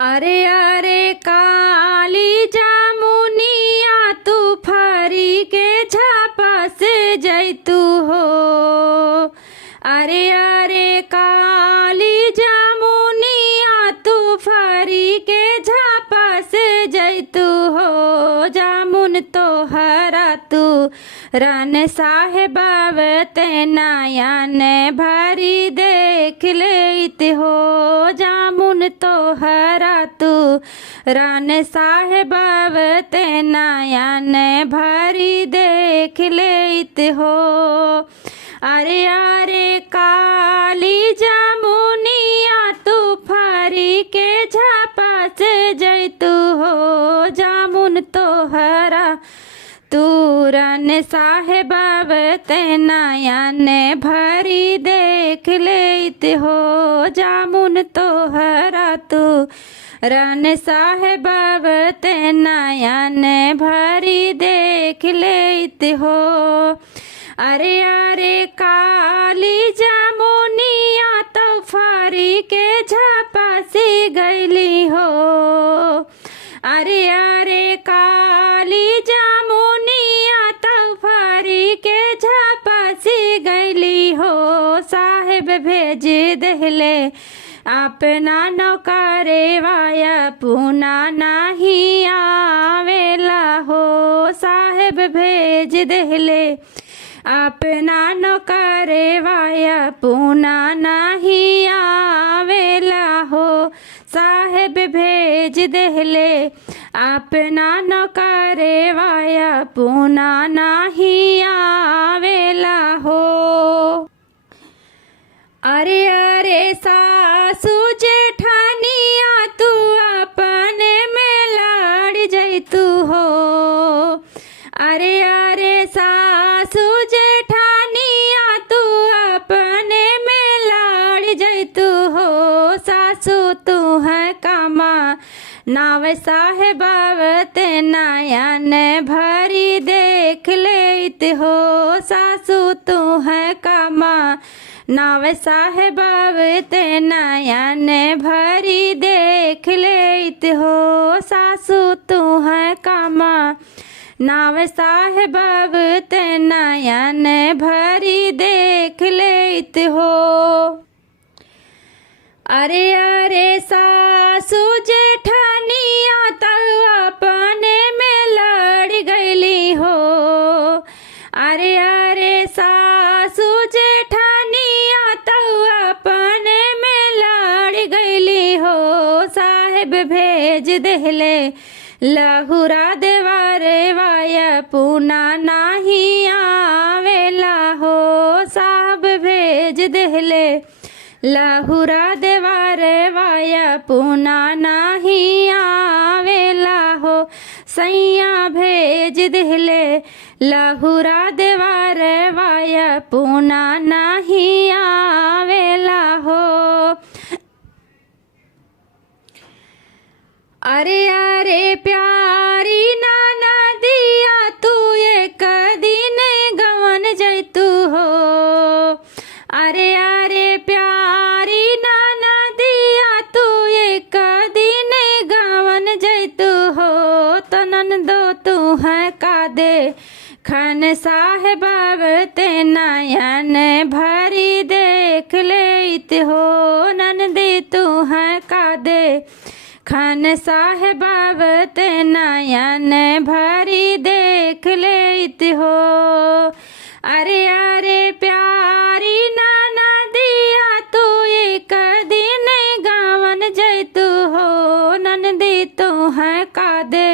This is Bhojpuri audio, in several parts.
अरे अरे काली जामुनिया तू फरी के झापा से जैतू हो। अरे अरे काली जामुनिया तू फरी के झापा से जैतू हो। जामुन तो हरा तू रन साहेबाव ते नयन भरी देख लेत हो। जामुन तो हरा तू रन साहेबाव ते नयन भरी देख लेत हो। अरे अरे काली जामुनिया तू फरी के झापा से जैतू हो। जामुन तो हरा तूरन साहेबाव ते नयन भरी देख लेत हो। जामुन तो हरा तू रन साहेबाव ते नयन भरी देख लेत हो। अरे अरे काली जामुनिया तो फरी के झापा से गईली हो। अरे अरे काली जामुनिया तो फरी के झापा से गईली हो। साहेब भेज देहले अपना नौकरे वाया पूना नहीं आवेला हो। साहेब भेज देहले अपना नौकरे वाया पूना नहीं आवेला हो। साहेब भेज देहले अपना नौकरे वाया पूना नहीं आवेला हो। अरे अरे सासू जेठानिया तू अपने में लड़ जैतू हो। अरे अरे सासू जेठानिया तू अपने में लड़ जैतू हो। सासू तू है कामा नाव साहेबाव ते नयन भरी देख लेत हो। सासू तू है कामा नाव साहेबाव ते नयन भरी देख लेत हो। सासू तू है कामा नाव साहेबाव ते नयन भरी देख लेत हो। अरे अरे सासू जेठानिया तो अपने में लड़ गईली हो। अरे अरे सासू जेठानिया तो अपने में लड़ गईली हो। साहेब भेज देहले लहुरा देवारे वाया पूना नहीं आवेला हो। साहब भेज देहले लहुरा देवारे वाया पूना नहीं आवेला हो। सैया भेज देहले लहुरा देवारे वाया पूना नहीं आवेला हो। अरे अरे प्यारी नाना दिया तू एक दिन गवन जैतू हो। अरे अरे प्यारी नाना दिया तू एक दिन गवन जैतू हो। तनन दो तू है का दे खन साहेबाव ते नयन भरी देख लेत हो। नंदी तू है का दे खन साहेबाव ते नयन भरी देख लेत हो। अरे अरे प्यारी नाना दिया तू एक दिन गावन जैतू हो। नंदी तू है का दे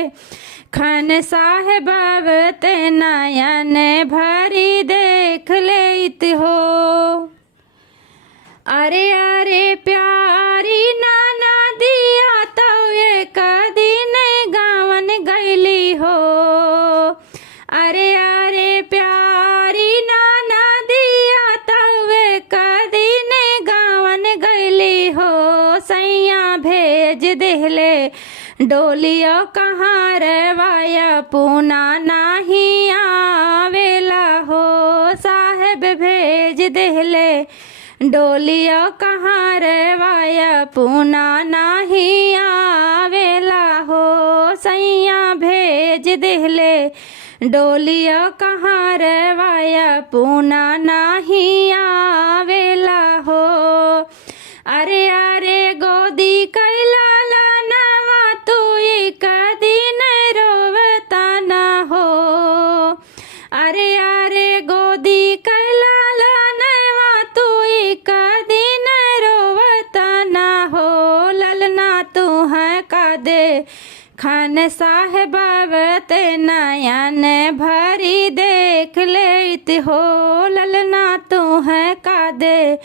खन साहेबाव ते नयन भरी देख लेत हो। अरे अरे प्यारी नाना दिया तो एक दिन गावन गईली हो। अरे अरे प्यारी नाना दिया तो एक दिन गावन गईली हो। सैया भेज देहले डोलियो कहाँ रवाया पूना नहीं आवेला हो। साहेब भेज देहले डोलियो कहाँ रवाया पूना नहीं आ लिहले डोलिया कहाँ रवाया पूना नाही आवेला हो। अरे अरे गोदी कैला लानवा तू एक दिन रोवता ना हो। अरे अरे गोदी कैला लानवा तू एक दिन रोवता ना हो। ललना तू है का दे खान साहेबावते नयन भरी देख लेत हो। ललना तू है का दे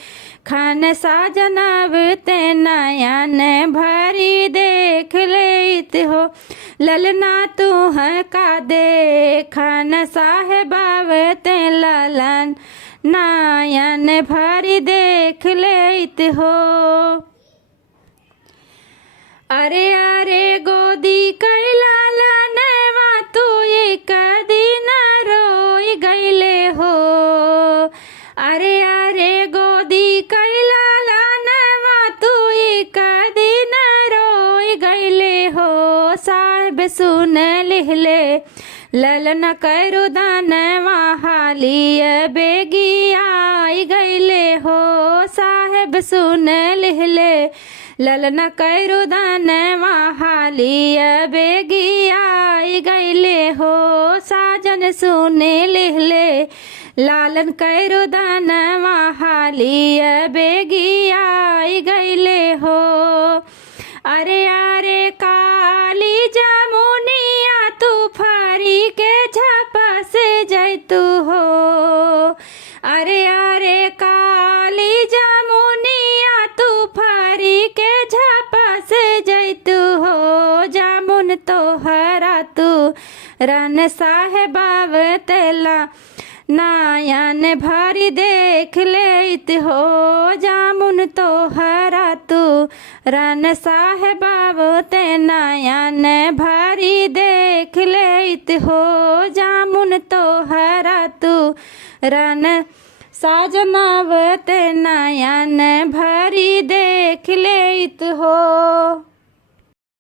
खान साजनावते नयन भरी देख लेत हो। ललना तू है का दे खान साहेबावते ललन नयन भरी देख लेत हो। अरे अरे गोदी कैला लानवा तू एक दिन रोई गईले हो। अरे अरे गोदी कैला लानवा तू एक दिन रोई गईले हो। साहब सुन लिहले ललन करू दानवा हालिय बेगी आई गईले हो। साहब सुन लिहले ललन करू दानवा हालिय बेगी आई गईले हो। साजन सुने लिहले लालन करू दानवा हालिय बेगी आई गईले हो। अरे अरे काली जमुनिया तू फारी के झापा से जैतू हो। अरे अरे काली जमुनिया तू फारी के झापा से जैतू हो। जामुन तो हरा तू रन साहेबावतेला नयन भरी देख लेत हो। जामुन तो हरा तू रन साहेबावते नयन भरी देख लेत हो। जामुन तो हरा तू रन साजनावते नयन भरी देख लेत हो।